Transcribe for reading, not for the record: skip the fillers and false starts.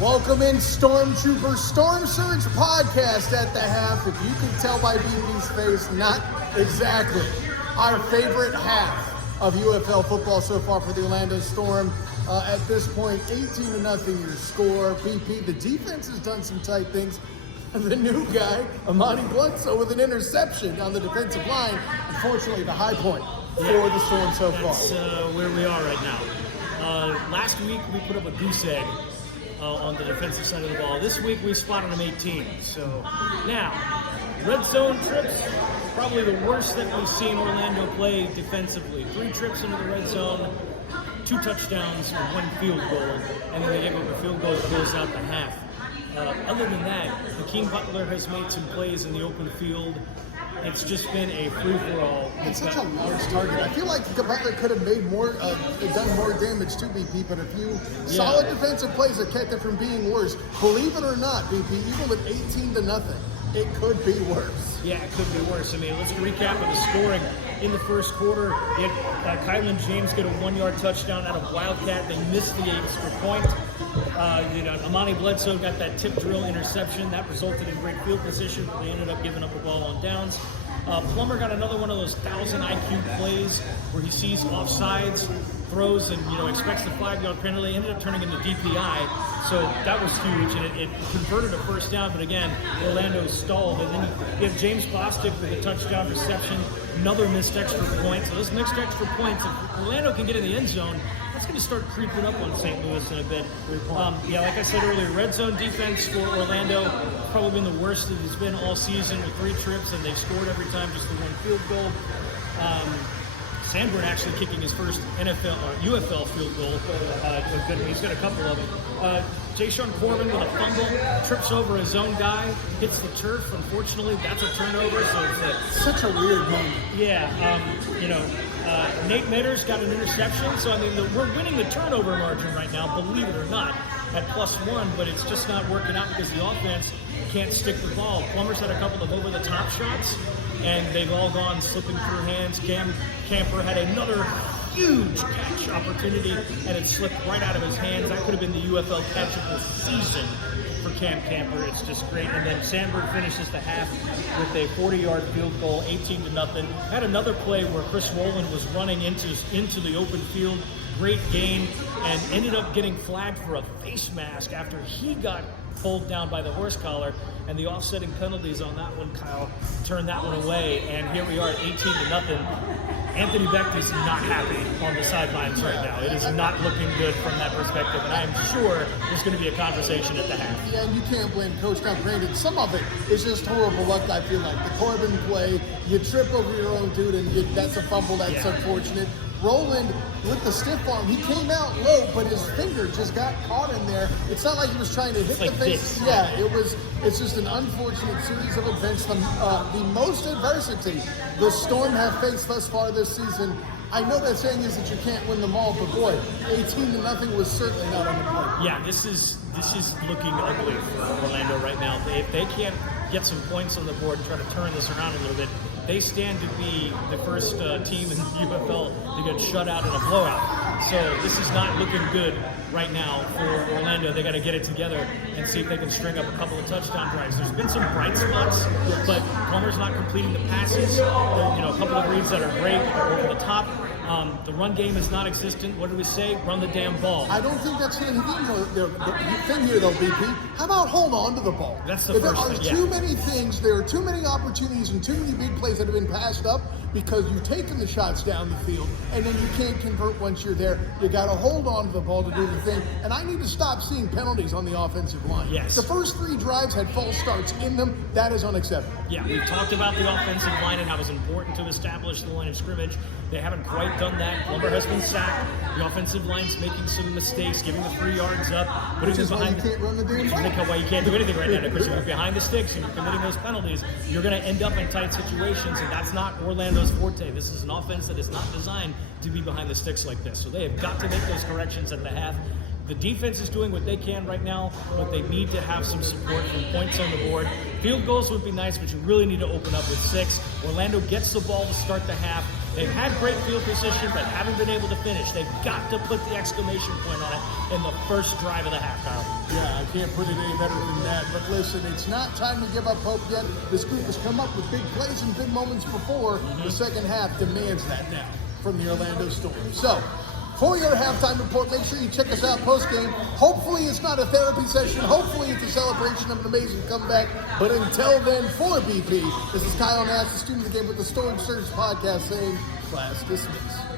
Welcome in, Stormtrooper Storm Surge podcast at the half. If you can tell by BB's face, not exactly our favorite half of UFL football so far for the Orlando Storm. At this point, 18-0 your score. BP, the defense has done some tight things. The new guy, Amani Bledsoe, with an interception on the defensive line. Unfortunately, the high point for the Storm so far. That's where we are right now. Last week, we put up a goose egg on the defensive side of the ball. This week, we spotted them 18. So now, red zone trips, probably the worst that we've seen Orlando play defensively. 3 trips into the red zone, 2 touchdowns, 1 field goal, and then they gave up a field goal to close out the half. Other than that, Hakeem Butler has made some plays in the open field. It's just been a free-for-all. It's such a large target. I feel like Butler could have made more, done more damage to BP, but a few solid defensive plays that kept it from being worse. Believe it or not, BP, even with 18-0, it could be worse. Yeah, it could be worse. I mean, let's recap of the scoring. In the first quarter, Kylan James get a 1-yard touchdown out of Wildcat. They missed the extra point. Amani Bledsoe got that tip drill interception. That resulted in great field position. They ended up giving up a ball on downs. Plummer got another one of those 1,000 IQ plays where he sees offsides, throws, and expects the 5-yard penalty. Ended up turning into DPI, so that was huge, and it converted a first down. But again, Orlando stalled, and then you have James Bostic with a touchdown reception, another missed extra point. So those missed extra points, if Orlando can get in the end zone, that's going to start creeping up on St. Louis in a bit. Like I said earlier, red zone defense for Orlando probably been the worst that it's been all season with 3 trips, and they've scored every time, just the 1 field goal. Sanborn actually kicking his first NFL or UFL field goal. He's got a couple of them. Jayshon Corbin with a fumble, trips over his own guy, hits the turf. Unfortunately, that's a turnover. So it's such a weird moment. Yeah, Nate Mitter's got an interception. So we're winning the turnover margin right now, believe it or not, at +1. But it's just not working out because the offense can't stick the ball. Plummer's had a couple of over-the-top shots, and they've all gone slipping through hands. Cam Camper had another huge catch opportunity, and it slipped right out of his hands. That could have been the UFL catch of the season for Cam Camper. It's just great. And then Sandberg finishes the half with a 40-yard field goal, 18-0. Had another play where Chris Rowland was running into the open field. Great game, and ended up getting flagged for a face mask after he got pulled down by the horse collar, and the offsetting penalties on that one, Kyle, turned that one away, and here we are at 18-0. Anthony Becht is not happy on the sidelines right now. It is not looking good from that perspective, and I am sure there's going to be a conversation at the half. Yeah, and you can't blame Coach. Now, granted, some of it is just horrible luck, I feel like. The Corbin play, you trip over your own dude, and that's a fumble, that's unfortunate. Roland, with the stiff arm, he came out low, but his finger just got caught in there. It's not like he was trying to hit the face. Yeah, it's just an unfortunate series of events. The most adversity the Storm have faced thus far this season. I know that saying is that you can't win them all, but boy, 18-0 was certainly not on the plate. Yeah, this is looking ugly for Orlando right now. If they can't get some points on the board and try to turn this around a little bit, they stand to be the first team in the UFL to get shut out in a blowout. So this is not looking good right now for Orlando. They got to get it together and see if they can string up a couple of touchdown drives. There's been some bright spots, but Plummer's not completing the passes. A couple of reads that are great, over the top. The run game is not existent. What do we say? Run the damn ball. I don't think that's going to be the thing here, though, BP. How about hold on to the ball? That's the first thing. There are too many things. There are too many opportunities and too many big plays that have been passed up because you've taken the shots down the field, and then you can't convert once you're there. You got to hold on to the ball to do the thing. And I need to stop seeing penalties on the offensive line. Yes. The first 3 drives had false starts in them. That is unacceptable. Yeah, we've talked about the offensive line and how it's important to establish the line of scrimmage. They haven't quite done that. Plummer has been sacked. The offensive line's making some mistakes, giving the 3 yards up. Which is why you can't run the damn ball. Why you can't do anything right now, because if you're behind the sticks and you're committing those penalties, you're going to end up in tight situations, and that's not Orlando's forte. This is an offense that is not designed to be behind the sticks like this. So they have got to make those corrections at the half. The defense is doing what they can right now, but they need to have some support from points on the board. Field goals would be nice, but you really need to open up with 6. Orlando gets the ball to start the half. They've had great field position, but haven't been able to finish. They've got to put the exclamation point on it in the first drive of the half, Kyle. Yeah, I can't put it any better than that. But listen, it's not time to give up hope yet. This group has come up with big plays and big moments before. The second half demands that now from the Orlando Storm. So, for your halftime report, make sure you check us out post-game. Hopefully it's not a therapy session. Hopefully it's a celebration of an amazing comeback. But until then, for BP, this is Kyle Nash, the student of the game with the Storm Surge podcast, saying, class dismissed.